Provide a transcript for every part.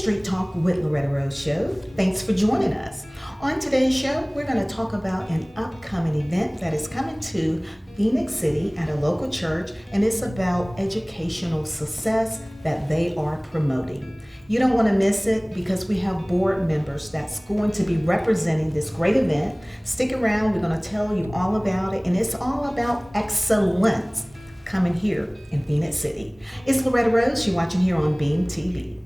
Street Talk with Loretta Rose show. Thanks for joining us. On today's show, we're going to talk about an upcoming event that is coming to Phenix City at a local church, and it's about educational success that they are promoting. You don't want to miss it because we have board members that's going to be representing this great event. Stick around, we're going to tell you all about it, and it's all about excellence coming here in Phenix City. It's Loretta Rose, you're watching here on Beam TV.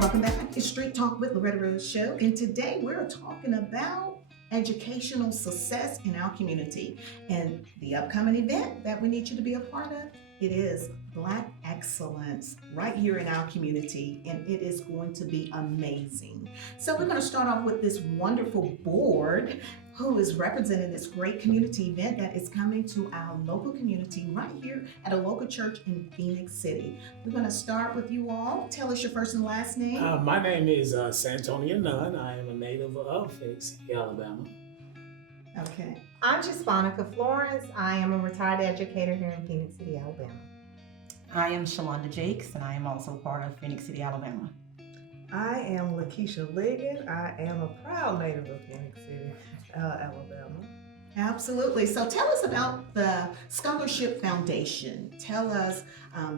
Welcome back to Street Talk with Loretta Rose show, and today we're talking about educational success in our community and the upcoming event that we need you to be a part of. It is Black Excellence right here in our community, and it is going to be amazing. So we're going to start off with this wonderful board who is representing this great community event that is coming to our local community right here at a local church in Phenix City. We're going to start with you all. Tell us your first and last name. My name is Santonia Nunn. I am a native of Phenix City, Alabama. Okay. I'm Monica Florence. I am a retired educator here in Phenix City, Alabama. I am Shalonda Jakes, and I am also part of Phenix City, Alabama. I am Lakeisha Ligon. I am a proud native of Phoenix City, Alabama. Absolutely. So tell us about the Scholarship Foundation. Tell us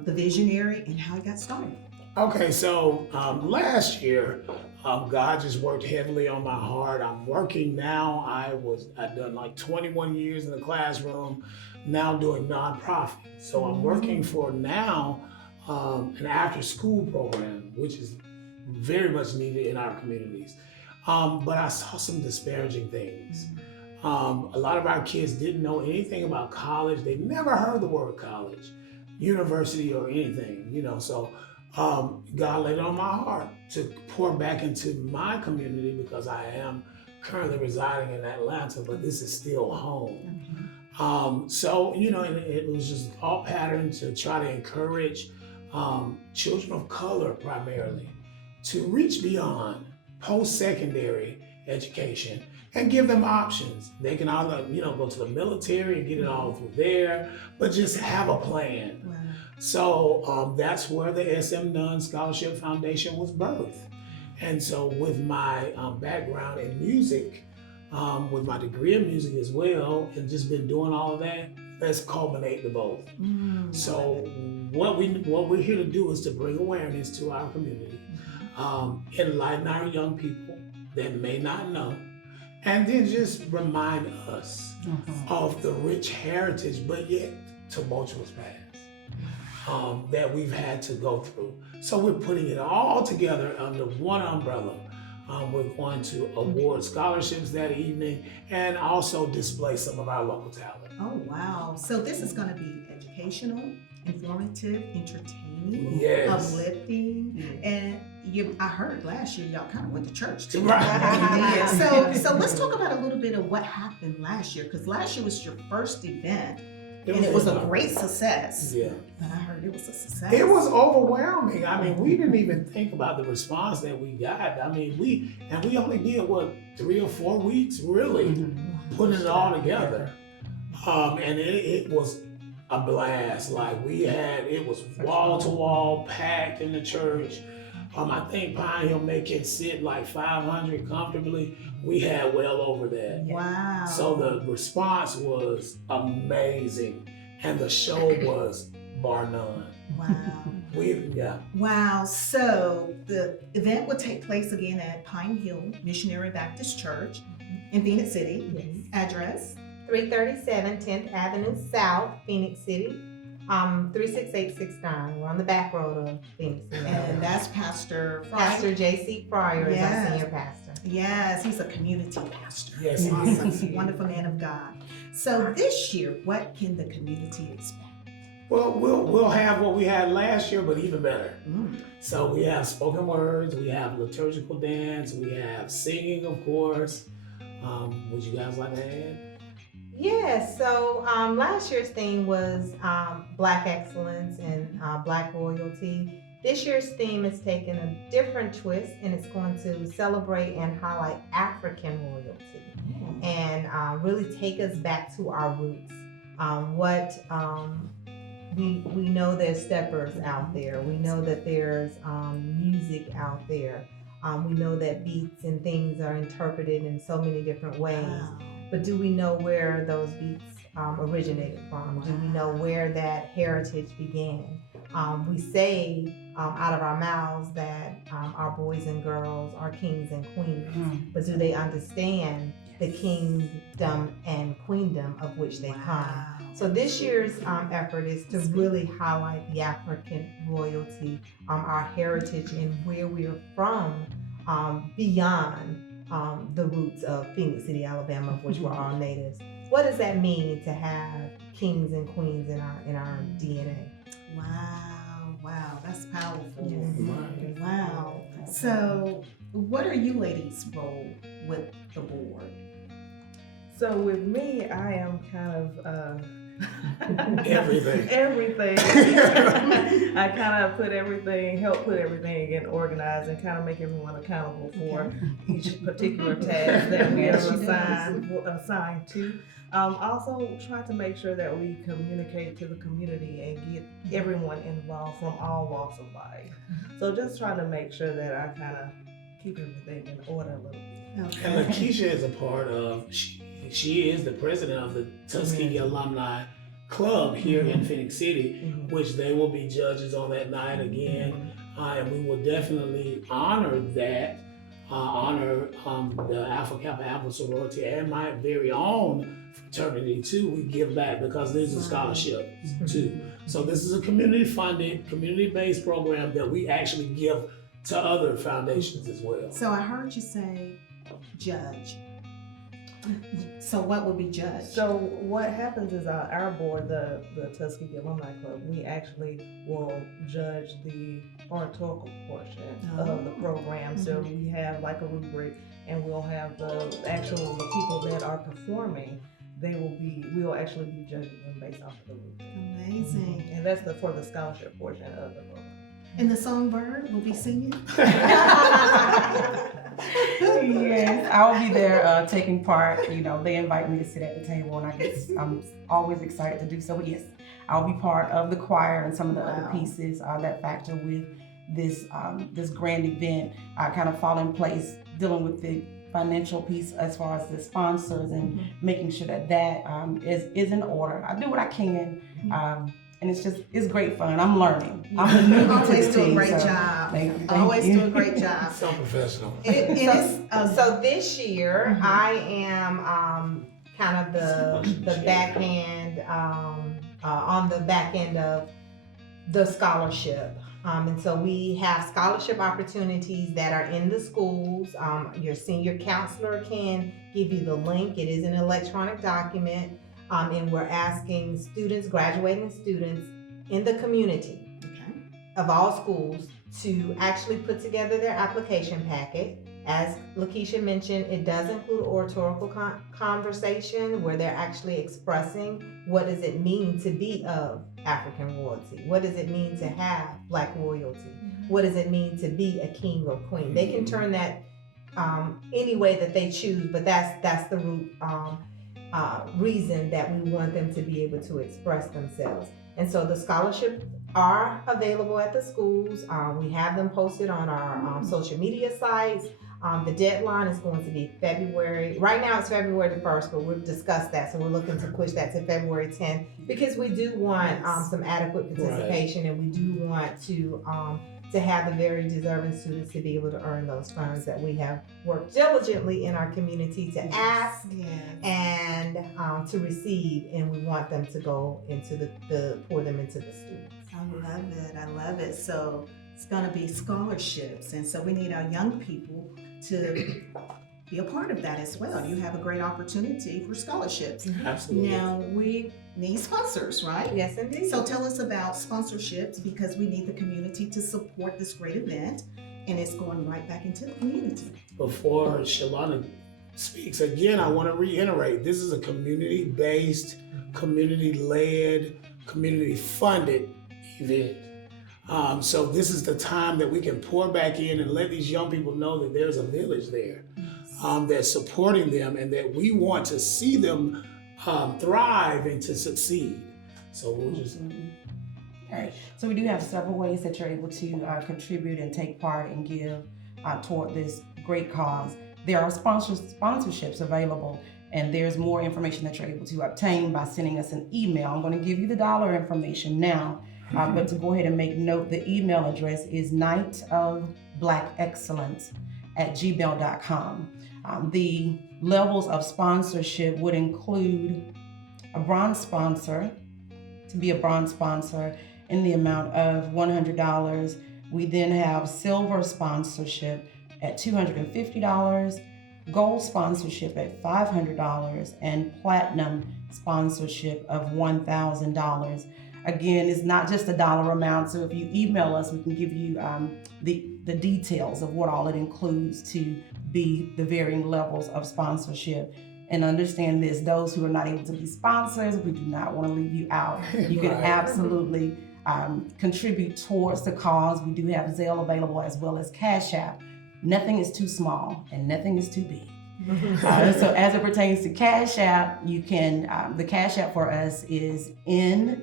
the visionary and how it got started. Okay, so last year, God just worked heavily on my heart. I'm working now. I've done like 21 years in the classroom, now doing nonprofit. So I'm working for now an after school program, which is very much needed in our communities. But I saw some disparaging things. A lot of our kids didn't know anything about college. They never heard the word college, university, or anything, so God laid it on my heart to pour back into my community because I am currently residing in Atlanta, but this is still home. So, it was just all patterned to try to encourage children of color primarily to reach beyond post-secondary education and give them options. They can either, go to the military and get it all through there, but just have a plan. Wow. So that's where the SM Nunn Scholarship Foundation was birthed. And so with my background in music, with my degree in music as well, and just been doing all of that, let's culminate the both. So what we're here to do is to bring awareness to our community, enlighten our young people that may not know, and then just remind us of the rich heritage, but yet tumultuous past that we've had to go through. So we're putting it all together under one umbrella. We're going to award scholarships that evening and also display some of our local talent. Oh, wow. So this is going to be educational, informative, entertaining, Yes. uplifting, and I heard last year y'all kind of went to church too. Right. So let's talk about a little bit of what happened last year, because last year was your first event, and it was a great success. Yeah. But I heard it was a success. It was overwhelming. I mean, we didn't even think about the response that we got. I mean, we only did 3 or 4 weeks, really, putting it all together. And it was a blast. Like it was wall to wall, packed in the church. I think Pine Hill May can sit like 500 comfortably. We had well over that. Wow. So the response was amazing, and the show was bar none. Wow. Wow. So the event will take place again at Pine Hill Missionary Baptist Church in Phoenix City. Yes. Address? 337 10th Avenue South, Phoenix City, 36869. We're on the back road of Phoenix City. And that's Pastor Fry. Pastor J.C. Fryer is Yes. our senior pastor. Yes, he's a community pastor. Yes, he Awesome. is. Wonderful man of God. So this year, what can the community expect? Well, we'll have what we had last year, but even better. Mm. So we have spoken words, we have liturgical dance, we have singing, of course. Would you guys like to add? Yes, so last year's theme was Black excellence and Black royalty. This year's theme is taking a different twist, and it's going to celebrate and highlight African royalty and really take us back to our roots. We know there's steppers out there. We know that there's music out there. We know that beats and things are interpreted in so many different ways. Wow. But do we know where those beats originated from? Do we know where that heritage began? We say out of our mouths that our boys and girls are kings and queens, but do they understand the kingdom and queendom of which they come? So this year's effort is to really highlight the African royalty, our heritage, and where we are from beyond the roots of Phenix City, Alabama, of which we're all natives. What does that mean to have kings and queens in our DNA? Wow, that's powerful. Right. Wow. So, what are you ladies' role with the board? So with me, I am kind of Everything. everything. I kind of help put everything and organize and kind of make everyone accountable for each particular task that we are Yes, she does. assigned to. Also try to make sure that we communicate to the community and get everyone involved from all walks of life. So just trying to make sure that I kind of keep everything in order a little bit. And Lakeisha is a part of, she is the president of the Tuskegee Alumni Club here in Phenix City, which they will be judges on that night again. And we will definitely honor that, the Alpha Kappa Alpha sorority and my very own fraternity too. We give back because there's a scholarship too. So this is a community funded, community based program that we actually give to other foundations as well. So I heard you say judge. So what will be judged? So what happens is our board, the Tuskegee Alumni Club, we actually will judge the oratorical portion of the program. So we have like a rubric, and we'll have the people that are performing. We will actually be judging them based off of the rubric. Amazing. And that's for the scholarship portion of the program. And the songbird will be singing? Yes, I'll be there taking part. You know, they invite me to sit at the table, and I guess I'm always excited to do so. But yes, I'll be part of the choir and some of the other pieces that factor with this grand event. I kind of fall in place dealing with the financial piece as far as the sponsors and making sure that is in order. I do what I can. And it's great fun. I'm learning. I'm new to Always the do a team, great so job. thank Always you. do a great job. So professional. So this year, I am kind of the backhand on the back end of the scholarship. And so we have scholarship opportunities that are in the schools. Your senior counselor can give you the link. It is an electronic document. And we're asking students, graduating students in the community of all schools to actually put together their application packet. As Lakeisha mentioned, it does include oratorical conversation where they're actually expressing what does it mean to be of African royalty? What does it mean to have Black royalty? What does it mean to be a king or queen? They can turn that any way that they choose, but that's the root reason that we want them to be able to express themselves. And so the scholarships are available at the schools. We have them posted on our social media sites. The deadline is going to be February. Right now it's February the 1st, but we've discussed that. So we're looking to push that to February 10th because we do want some adequate participation, and we do want to have the very deserving students to be able to earn those funds that we have worked diligently in our community to ask and to receive, and we want them to go into pour them into the students. I love it. So it's going to be scholarships, and so we need our young people to be a part of that as well. You have a great opportunity for scholarships. Absolutely. Now, we need sponsors, right? Yes, indeed. So tell us about sponsorships, because we need the community to support this great event, and it's going right back into the community. Before Shalana speaks, again, I want to reiterate, this is a community-based, community-led, community-funded event. So this is the time that we can pour back in and let these young people know that there's a village there that's supporting them, and that we want to see them thrive and to succeed. So we'll just... All right. So we do have several ways that you're able to contribute and take part and give toward this great cause. There are sponsorships available, and there's more information that you're able to obtain by sending us an email. I'm going to give you the dollar information now, but to go ahead and make note, the email address is nightofblackexcellence@gmail.com. The levels of sponsorship would include a bronze sponsor. To be a bronze sponsor in the amount of $100. We then have silver sponsorship at $250, gold sponsorship at $500, and platinum sponsorship of $1,000. Again, it's not just a dollar amount, so if you email us, we can give you the details of what all it includes to be the varying levels of sponsorship. And understand this, those who are not able to be sponsors, we do not want to leave you out. You can absolutely contribute towards the cause. We do have Zelle available as well as Cash App. Nothing is too small and nothing is too big. So as it pertains to Cash App, you can, the Cash App for us is NBEPC.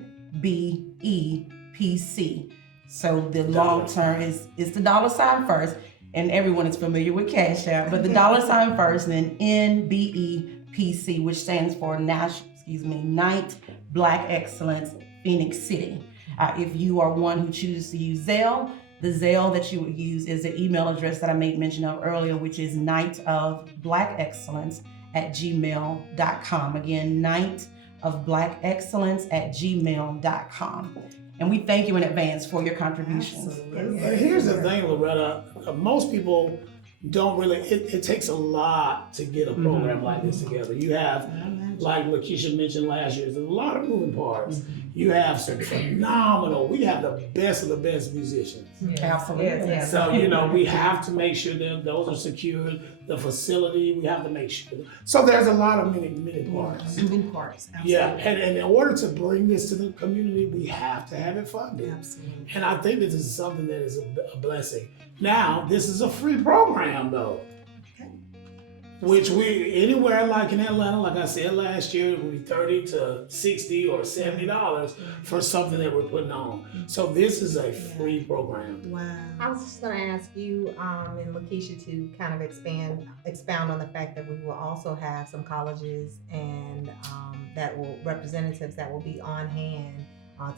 So the long term is the dollar sign first, and everyone is familiar with Cash App, but the dollar sign first, and then NBEPC, which stands for Night Black Excellence Phenix City. If you are one who chooses to use Zelle, the Zelle that you would use is the email address that I made mention of earlier, which is nightofblackexcellence@gmail.com. Again, nightofblackexcellence@gmail.com. And we thank you in advance for your contributions. Absolutely. And here's the thing, Loretta, most people don't really, it takes a lot to get a program like this together. You have, like Lakeisha mentioned last year, there's a lot of moving parts. You have some phenomenal, we have the best of the best musicians. Absolutely. Yes. So, we have to make sure that those are secured, the facility, we have to make sure. So there's a lot of many parts. Moving parts. Absolutely. Yeah, and in order to bring this to the community, we have to have it funded. Absolutely. And I think this is something that is a blessing. Now, this is a free program though. Okay. Which anywhere like in Atlanta, like I said last year, it would be $30 to $60 or $70 for something that we're putting on. So this is a free program. Wow. I was just going to ask you and Lakeisha to kind of expound on the fact that we will also have some colleges and representatives that will be on hand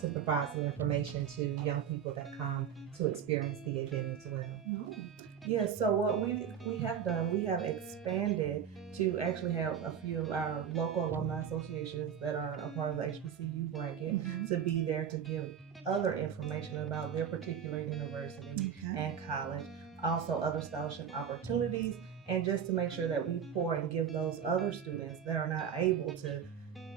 to provide some information to young people that come to experience the event as well. Oh. Yes, so what we have done, we have expanded to actually have a few of our local alumni associations that are a part of the HBCU bracket to be there to give other information about their particular university and college, also other scholarship opportunities, and just to make sure that we pour and give those other students that are not able to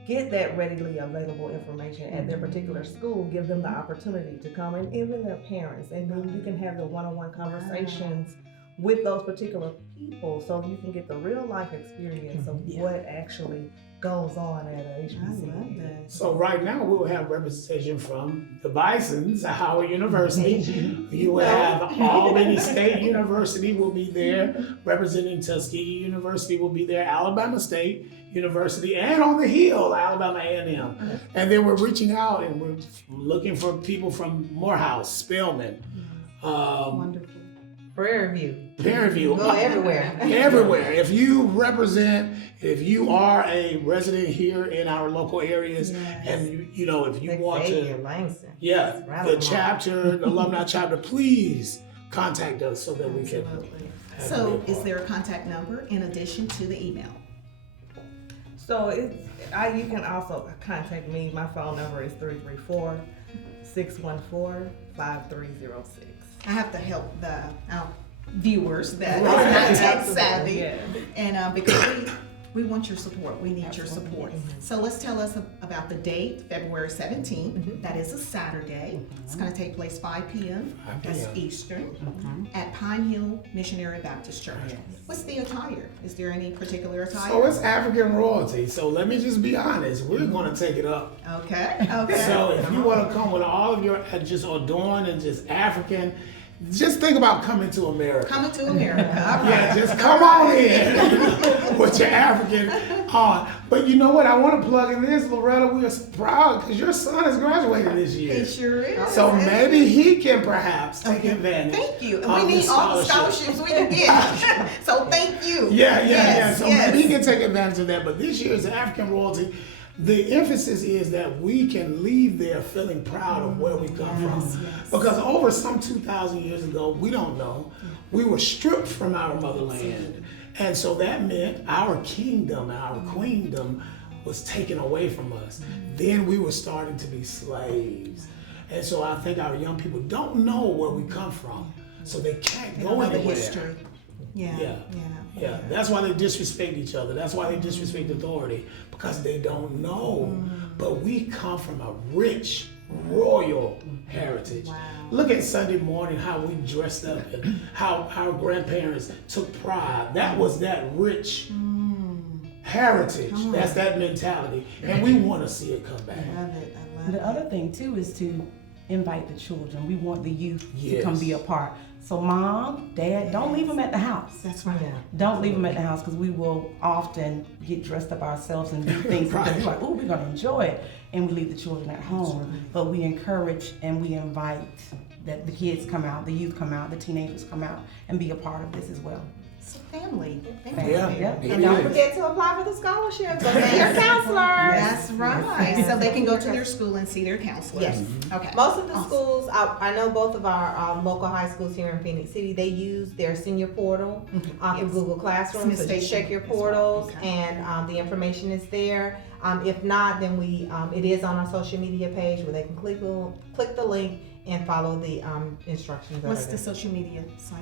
get that readily available information at their particular school, give them the opportunity to come, and even their parents, and then you can have the one-on-one conversations with those particular people so you can get the real life experience of what actually goes on at a HBCU. So right now we'll have representation from the Bisons, Howard University. You will have Albany State University will be there, representing Tuskegee University will be there, Alabama State University, and on the Hill, Alabama A&M. And then we're reaching out and we're looking for people from Morehouse, Spelman, Wonderful. Prairie View. Go everywhere. Everywhere. If you are a resident here in our local areas, and if you want to, Langston. the chapter, the alumni chapter, please contact us so that we can. So is there a contact number in addition to the email? So you can also contact me. My phone number is 334-614-5306. I have to help our viewers that are not tech savvy. And because we want your support, we need your support. So let's tell us about the date, February 17th. That is a Saturday. It's going to take place 5 p.m. 5 That's p.m. Eastern at Pine Hill Missionary Baptist Church. What's the attire? Is there any particular attire? So it's African royalty. So let me just be honest. We're going to take it up. Okay. So if you want to come with all of your just adorned and just African, just think about coming to America. Coming to America. All right. Yeah, just come on in with your African on. But you know what? I want to plug in this, Loretta. We are proud because your son is graduating this year. He sure is. So maybe he can perhaps take advantage. Thank you. And of we need the all the scholarship. scholarships we can get. So thank you. Yeah. So yes. maybe he can take advantage of that. But this year's African royalty, the emphasis is that we can leave there feeling proud of where we come from. Yes. Because over some 2,000 years ago, we don't know, we were stripped from our motherland. And so that meant our kingdom, our queendom was taken away from us. Then we were starting to be slaves. And so I think our young people don't know where we come from. So they can't They go don't know the anywhere. history. Yeah. That's why they disrespect each other. That's why they disrespect authority, because they don't know. But we come from a rich, royal heritage. Wow. Look at Sunday morning, how we dressed up and how our grandparents took pride. That was that rich heritage. That's that mentality. And we want to see it come back. I love it. The other thing too is to invite the children. We want the youth to come Yes. be a part. So mom, dad, don't leave them at the house. That's right. Don't leave them at the house, because we will often get dressed up ourselves and do things that we're like, oh, we're gonna enjoy it, and we leave the children at home. But we encourage and we invite that the kids come out, the youth come out, the teenagers come out and be a part of this as well. It's a family. Yeah. And It don't is. forget to apply for the scholarship. Go see your counselors. That's right. So they can go to their school and see their counselors. Yes. Okay. Most of the Awesome. schools, I know both of our local high schools here in Phoenix City, they use their senior portal through Yes. Google Classroom. Smith So just Station check your as well. portals, Okay. and the information is there. If not, then it is on our social media page where they can click the link and follow the instructions. that What's are the there. social media site?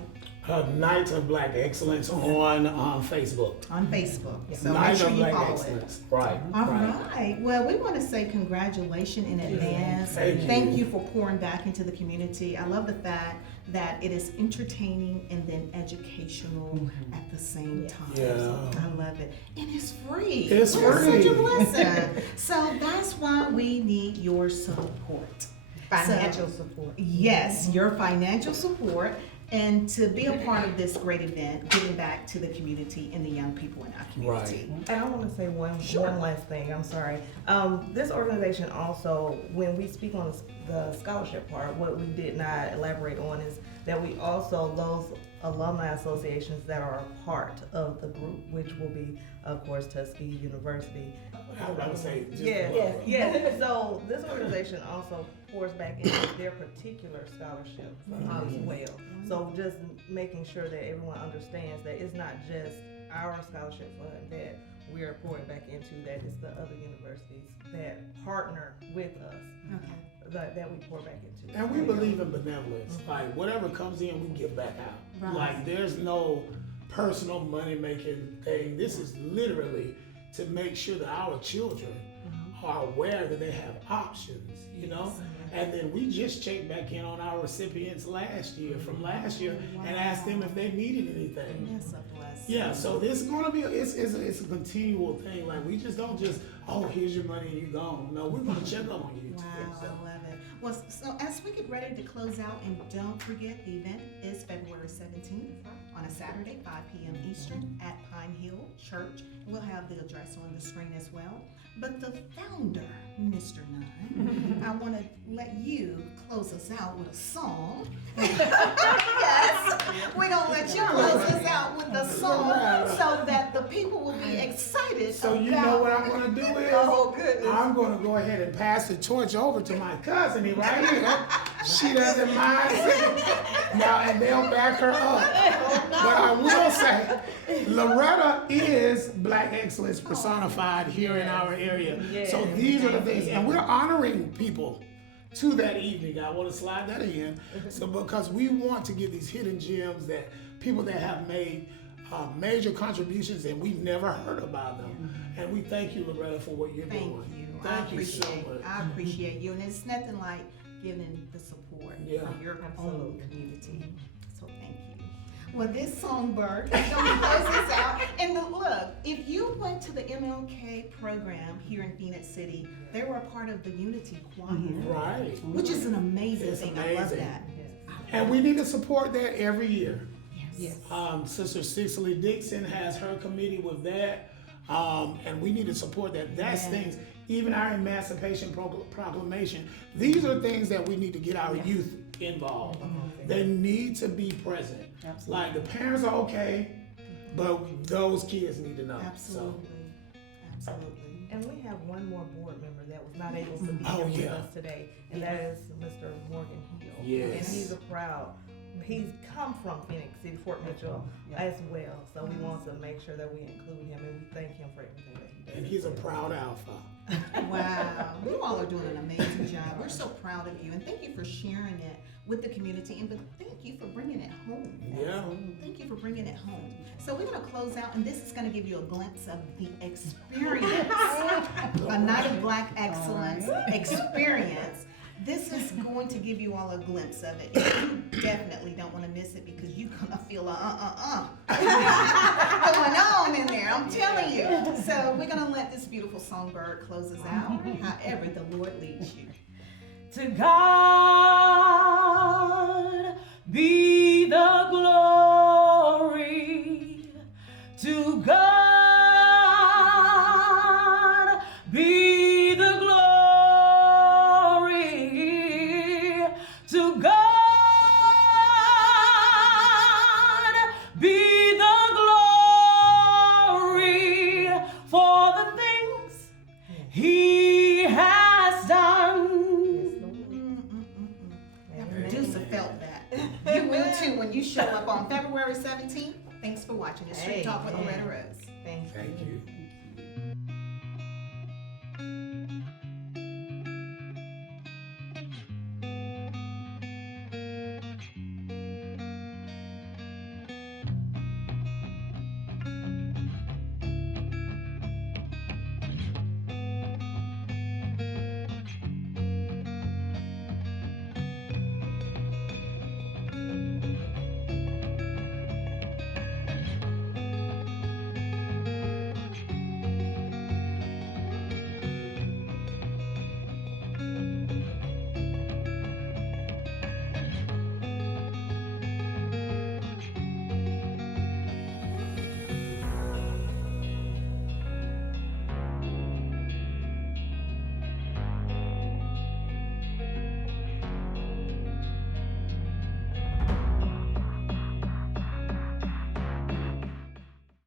Night of Black Excellence on Facebook. On Facebook. So Night make sure of you Black follow it. Excellence. Right. All right. right. Well, we want to say congratulations in advance. Thank you. You for pouring back into the community. I love the fact that it is entertaining and then educational at the same time. Yeah. So I love it. And it's free. It's What free. Such a blessing. So that's why we need your support. Financial support. Yes, your financial support, and to be a part of this great event, giving back to the community and the young people in our community. And I want to say one last thing. I'm sorry. This organization also, when we speak on the scholarship part, what we did not elaborate on is that we also, those alumni associations that are a part of the group, which will be, of course, Tuskegee University. I was about to say, just Yes. So this organization also pours back into their particular scholarship fund as well. So just making sure that everyone understands that it's not just our scholarship fund that we're pouring back into, that it's the other universities that partner with us that we pour back into. And we believe in benevolence. Like whatever comes in, we give back out. Right. Like there's no personal money making thing. This is literally to make sure that our children are aware that they have options, you know? And then we just checked back in on our recipients from last year and asked them if they needed anything. That's a blessing. Yeah, so this is gonna be it's a continual thing. Like we just don't here's your money and you gone. No, we're gonna check up on you. Wow, So, I love it. Well, so as we get ready to close out, and don't forget the event is February 17th on a Saturday, 5 p.m. Eastern at Pine Hill Church. We'll have the address on the screen as well. But the founder, Mr. Nunn, I want to let you close us out with a song. Yes, we're going to let you close us out with a song so that the people will be excited. So you know what I'm gonna do is Oh, goodness. I'm gonna go ahead and pass the torch over to my cousin he right here. She doesn't mind singing now, and they'll back her up. But I will say, Loretta is Black excellence personified here in our area. So these are the things, and we're honoring people to that evening. I want to slide that in, so because we want to give these hidden gems that people that have made major contributions and we never heard about them. And we thank you, Loretta, for what you're Thank doing. you. Thank you so much. I appreciate you. And it's nothing like giving the support Yeah. from your own Absolutely. community. So thank you. Well, this songbird is going to close us out. And look, if you went to the MLK program here in Phoenix City, they were a part of the Unity Choir, Right. which is an amazing It's thing. I love amazing. that. And we need to support that every year. Yes. Sister Cicely Dixon has her committee with that. And we need to support that. That's things, even our Emancipation Proclamation, these are things that we need to get our youth involved. They need to be present. Absolutely. Like the parents are okay, but those kids need to know. Absolutely. Absolutely. And we have one more board member that was not able to be Oh, here yeah. with us today, and that is Mr. Morgan Hill. Yes. And he's come from Phoenix City, Fort Mitchell as well. So we want to make sure that we include him, and we thank him for everything that he does. And he's a proud alpha. Wow, you all are doing an amazing job. We're so proud of you, and thank you for sharing it with the community, and thank you for bringing it home. Yeah. Thank you for bringing it home. So we're going to close out, and this is going to give you a glimpse of the experience, a Night of Black Excellence experience. This is going to give you all a glimpse of it. You definitely don't want to miss it because you're going to feel going on in there, I'm telling you. So we're going to let this beautiful songbird close us out, however the Lord leads you. To God be the glory. To God be the glory. To God be the glory for the things He has done. That producer felt that. You will too when you show up on February 17th. Thanks for watching. It's Street Talk with Loretta Rose. Thank you. Thank you.